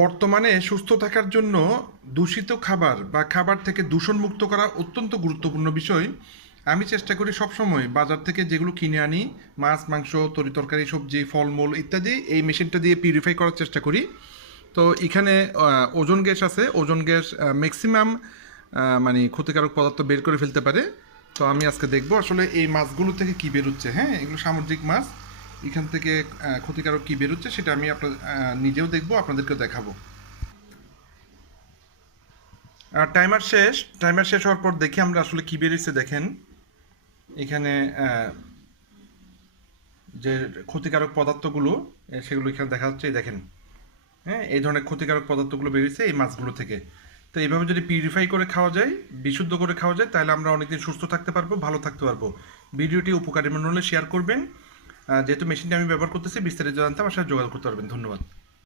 বর্তমানে সুস্থ থাকার জন্য দূষিত খাবার বা খাবার থেকে দূষণমুক্ত করা অত্যন্ত গুরুত্বপূর্ণ বিষয়। আমি চেষ্টা করি সবসময় বাজার থেকে যেগুলো কিনে আনি, মাছ মাংস তরিতরকারি সবজি ফলমূল ইত্যাদি, এই মেশিনটা দিয়ে পিউরিফাই করার চেষ্টা করি। তো এখানে ওজোন গ্যাস আছে। ওজোন গ্যাস ম্যাক্সিমাম মানে ক্ষতিকারক পদার্থ বের করে ফেলতে পারে। তো আমি আজকে দেখব আসলে এই মাছগুলো থেকে কি বেরোচ্ছে। হ্যাঁ, এগুলো সামুদ্রিক মাছ, এখান থেকে ক্ষতিকারক কি বেরোচ্ছে সেটা আমি আপনার নিজেও দেখব, আপনাদেরকেও দেখাবো। টাইমার শেষ হওয়ার পর দেখি আমরা আসলে কি বেরিয়েছে। দেখেন এখানে যে ক্ষতিকারক পদার্থগুলো সেগুলো এখানে দেখা যাচ্ছে। এই দেখেন, হ্যাঁ, এই ধরনের ক্ষতিকারক পদার্থগুলো বেরিয়েছে এই মাছগুলো থেকে। তো এইভাবে যদি পিউরিফাই করে খাওয়া যায়, বিশুদ্ধ করে খাওয়া যায়, তাহলে আমরা অনেকদিন সুস্থ থাকতে পারবো, ভালো থাকতে পারবো। ভিডিওটি উপকারী মনে হলে শেয়ার করবেন। যেহেতু মেশিনটি আমি ব্যবহার করতেছি, বিস্তারিত জানতে আমার সাথে যোগাযোগ করতে পারবেন। ধন্যবাদ।